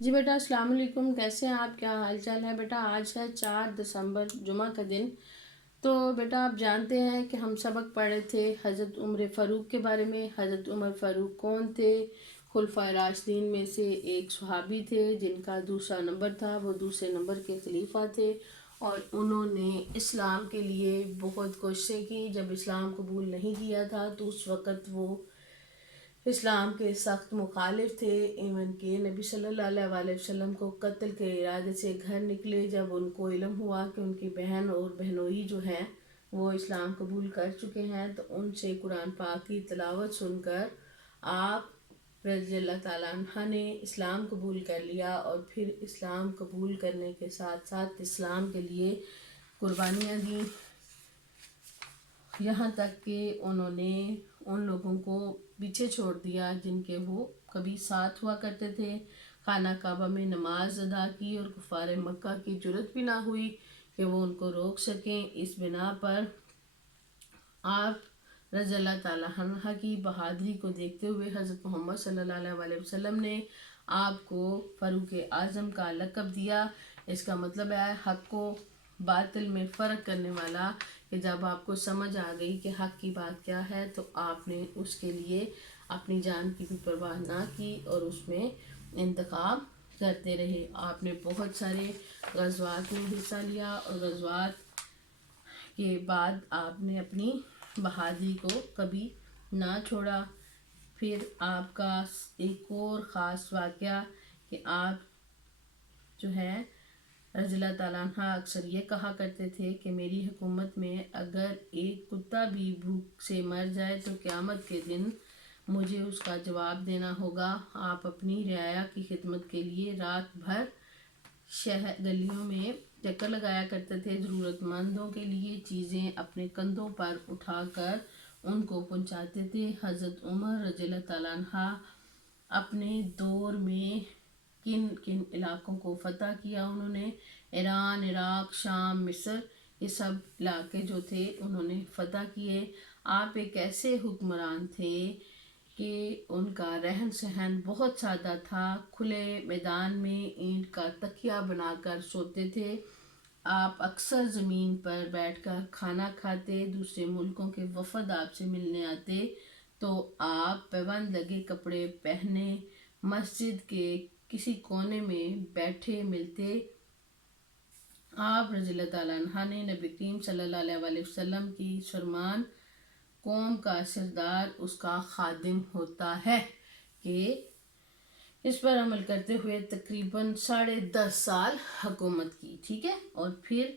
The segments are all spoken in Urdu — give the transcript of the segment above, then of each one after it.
جی بیٹا السلام علیکم، کیسے ہیں آپ؟ کیا حال چال ہے بیٹا؟ آج ہے 4 دسمبر، جمعہ کا دن۔ تو بیٹا آپ جانتے ہیں کہ ہم سبق پڑھے تھے حضرت عمر فاروق کے بارے میں۔ حضرت عمر فاروق کون تھے؟ خلفائے راشدین میں سے ایک صحابی تھے جن کا دوسرا نمبر تھا، وہ دوسرے نمبر کے خلیفہ تھے، اور انہوں نے اسلام کے لیے بہت کوششیں کی۔ جب اسلام قبول نہیں کیا تھا تو اس وقت وہ اسلام کے سخت مخالف تھے، ایون کہ نبی صلی اللہ علیہ وسلم کو قتل کے ارادے سے گھر نکلے جب ان کو علم ہوا کہ ان کی بہن اور بہنوئی جو ہیں وہ اسلام قبول کر چکے ہیں، تو ان سے قرآن پاک کی تلاوت سن کر آپ رضی اللہ تعالیٰ عنہ نے اسلام قبول کر لیا، اور پھر اسلام قبول کرنے کے ساتھ ساتھ اسلام کے لیے قربانیاں دیں، یہاں تک کہ انہوں نے ان لوگوں کو پیچھے چھوڑ دیا جن کے وہ کبھی ساتھ ہوا کرتے تھے۔ خانہ کعبہ میں نماز ادا کی، اور کفار مکہ کی جرت بھی نہ ہوئی کہ وہ ان کو روک سکیں۔ اس بنا پر آپ رضی اللہ تعالیٰ عنہ کی بہادری کو دیکھتے ہوئے حضرت محمد صلی اللہ علیہ وسلم نے آپ کو فاروق اعظم کا لقب دیا۔ اس کا مطلب ہے حق کو باطل میں فرق کرنے والا، کہ جب آپ کو سمجھ آ گئی کہ حق کی بات کیا ہے تو آپ نے اس کے لیے اپنی جان کی بھی پرواہ نہ کی اور اس میں انتخاب کرتے رہے۔ آپ نے بہت سارے غزوات میں حصہ لیا، اور غزوات کے بعد آپ نے اپنی بہادری کو کبھی نہ چھوڑا۔ پھر آپ کا ایک اور خاص واقعہ کہ آپ جو ہے رضی اللہ تعالیٰ عنہ اکثر یہ کہا کرتے تھے کہ میری حکومت میں اگر ایک کتا بھی بھوک سے مر جائے تو قیامت کے دن مجھے اس کا جواب دینا ہوگا۔ آپ اپنی رعایا کی خدمت کے لیے رات بھر شہر گلیوں میں چکر لگایا کرتے تھے، ضرورت مندوں کے لیے چیزیں اپنے کندھوں پر اٹھا کر ان کو پہنچاتے تھے۔ حضرت عمر رضی اللہ تعالیٰ عنہ اپنے دور میں کن کن علاقوں کو فتح کیا؟ انہوں نے ایران، عراق، شام، مصر، یہ سب علاقے جو تھے انہوں نے فتح کیے۔ آپ ایک ایسے حکمران تھے کہ ان کا رہن سہن بہت سادہ تھا، کھلے میدان میں اینٹ کا تکیہ بنا کر سوتے تھے، آپ اکثر زمین پر بیٹھ کر کھانا کھاتے، دوسرے ملکوں کے وفد آپ سے ملنے آتے تو آپ پیوند لگے کپڑے پہنے مسجد کے کسی کونے میں بیٹھے ملتے۔ آپ رضی اللہ تعالیٰ عنہ نے نبی کریم صلی اللہ علیہ وسلم کی فرمان قوم کا سردار اس کا خادم ہوتا ہے کہ اس پر عمل کرتے ہوئے تقریباً 10.5 سال حکومت کی، ٹھیک ہے، اور پھر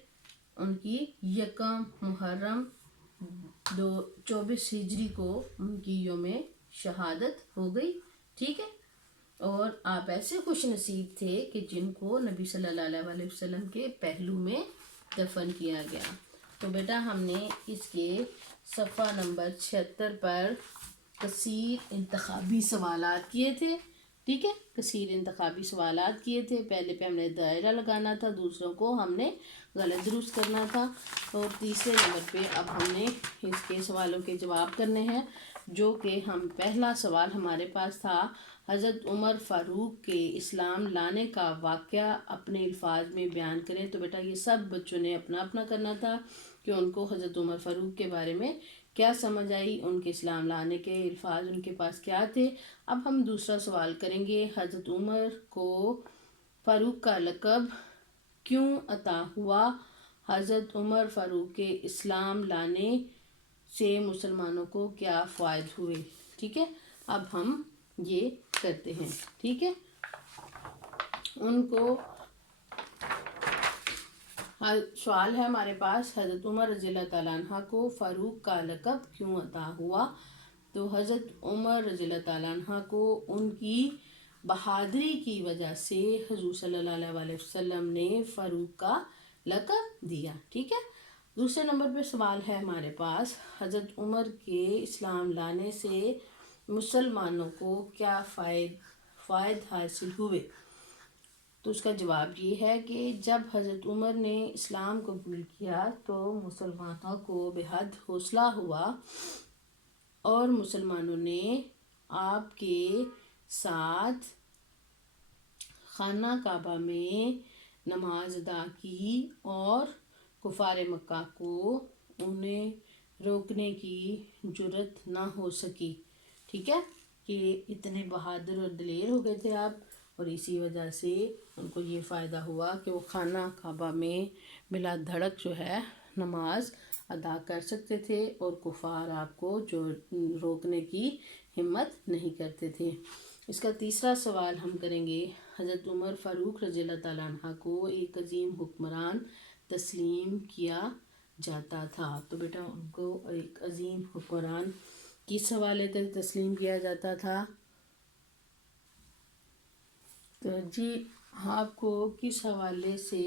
ان کی 1 محرم 24 ہجری کو ان کی یوم شہادت ہو گئی، ٹھیک ہے۔ اور آپ ایسے خوش نصیب تھے کہ جن کو نبی صلی اللہ علیہ وسلم کے پہلو میں دفن کیا گیا۔ تو بیٹا ہم نے اس کے صفحہ نمبر 76 پر کثیر انتخابی سوالات کیے تھے، ٹھیک ہے، کثیر انتخابی سوالات کیے تھے۔ پہلے پہ ہم نے دائرہ لگانا تھا، دوسروں کو ہم نے غلط درست کرنا تھا، اور تیسرے نمبر پہ اب ہم نے اس کے سوالوں کے جواب کرنے ہیں، جو کہ پہلا سوال ہمارے پاس تھا حضرت عمر فاروق کے اسلام لانے کا واقعہ اپنے الفاظ میں بیان کریں۔ تو بیٹا یہ سب بچوں نے اپنا اپنا کرنا تھا کہ ان کو حضرت عمر فاروق کے بارے میں کیا سمجھ آئی، ان کے اسلام لانے کے الفاظ ان کے پاس کیا تھے۔ اب ہم دوسرا سوال کریں گے، حضرت عمر کو فاروق کا لقب کیوں عطا ہوا؟ حضرت عمر فاروق کے اسلام لانے سے مسلمانوں کو کیا فوائد ہوئے؟ ٹھیک ہے، اب ہم یہ کرتے ہیں، ٹھیک ہے۔ ان کو سوال ہے ہمارے پاس، حضرت عمر رضی اللہ تعالیٰ عنہ کو فاروق کا لقب کیوں عطا ہوا؟ تو حضرت عمر رضی اللہ تعالیٰ عنہ کو ان کی بہادری کی وجہ سے حضور صلی اللہ علیہ وسلم نے فاروق کا لقب دیا، ٹھیک ہے۔ دوسرے نمبر پہ سوال ہے ہمارے پاس، حضرت عمر کے اسلام لانے سے مسلمانوں کو کیا فائد حاصل ہوئے؟ تو اس کا جواب یہ ہے کہ جب حضرت عمر نے اسلام قبول کیا تو مسلمانوں کو بے حد حوصلہ ہوا، اور مسلمانوں نے آپ کے ساتھ خانہ کعبہ میں نماز ادا کی اور کفار مکہ کو انہیں روکنے کی جرت نہ ہو سکی. ٹھیک ہے کہ اتنے بہادر اور دلیر ہو گئے تھے آپ، اور اسی وجہ سے ان کو یہ فائدہ ہوا کہ وہ خانہ کعبہ میں بلا دھڑک جو ہے نماز ادا کر سکتے تھے، اور کفار آپ کو جو روکنے کی ہمت نہیں کرتے تھے. اس کا تیسرا سوال ہم کریں گے، حضرت عمر فاروق رضی اللہ تعالیٰ عنہ کو ایک عظیم حکمران تسلیم کیا جاتا تھا. تو بیٹا ان کو ایک عظیم حکمران کس حوالے سے تسلیم کیا جاتا تھا؟ تو جی آپ کو کس حوالے سے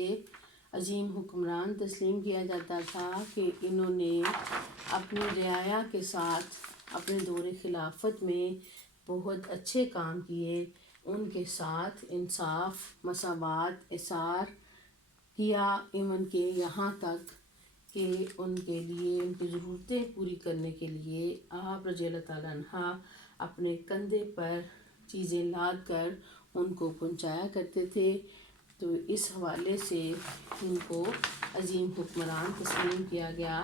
عظیم حکمران تسلیم کیا جاتا تھا کہ انہوں نے اپنی رعایا کے ساتھ اپنے دور خلافت میں بہت اچھے کام کیے، ان کے ساتھ انصاف، مساوات، ایثار کیا، ایون کہ یہاں تک کہ ان کے لیے ان کی ضرورتیں پوری کرنے کے لیے آپ رضی اللہ تعالیٰ عنہ اپنے کندھے پر چیزیں لاد کر ان کو پہنچایا کرتے تھے. تو اس حوالے سے ان کو عظیم حکمران تسلیم کیا گیا.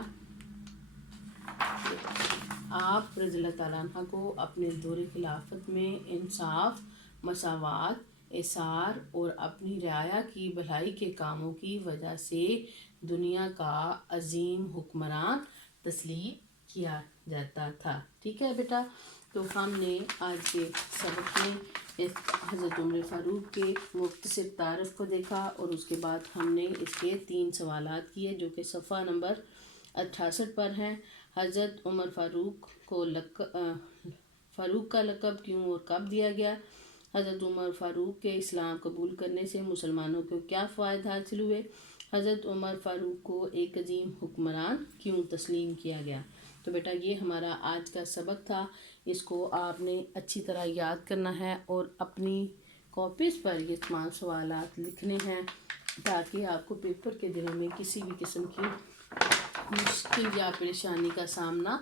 آپ رضی اللہ تعالیٰ عنہ کو اپنے دور خلافت میں انصاف، مساوات، ایثار اور اپنی رعایا کی بھلائی کے کاموں کی وجہ سے دنیا کا عظیم حکمران تسلیم کیا جاتا تھا. ٹھیک ہے بیٹا، تو ہم نے آج کے سبق میں حضرت عمر فاروق کے مختصر تعارف کو دیکھا، اور اس کے بعد ہم نے اس کے 3 سوالات کیے جو کہ صفحہ نمبر 68 پر ہیں. حضرت عمر فاروق کو فاروق کا لقب کیوں اور کب دیا گیا؟ حضرت عمر فاروق کے اسلام قبول کرنے سے مسلمانوں کو کیا فوائد حاصل ہوئے؟ حضرت عمر فاروق کو ایک عظیم حکمران کیوں تسلیم کیا گیا؟ تو بیٹا یہ ہمارا آج کا سبق تھا. اس کو آپ نے اچھی طرح یاد کرنا ہے اور اپنی کاپیز پر یہ تمام سوالات لکھنے ہیں تاکہ آپ کو پیپر کے دنوں میں کسی بھی قسم کی مشکل یا پریشانی کا سامنا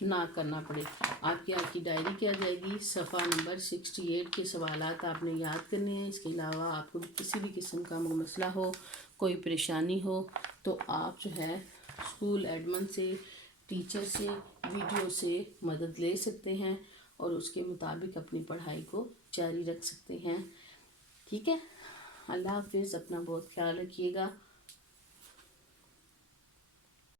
نہ کرنا پڑے. آپ کی ڈائری کیا جائے گی، صفحہ نمبر 68 کے سوالات آپ نے یاد کرنے ہیں. اس کے علاوہ آپ کو کسی بھی قسم کا مسئلہ ہو، کوئی پریشانی ہو، تو آپ جو ہے اسکول ایڈمن سے، ٹیچر سے، ویڈیو سے مدد لے سکتے ہیں اور اس کے مطابق اپنی پڑھائی کو جاری رکھ سکتے ہیں. ٹھیک ہے، اللہ حافظ، اپنا بہت خیال رکھیے گا.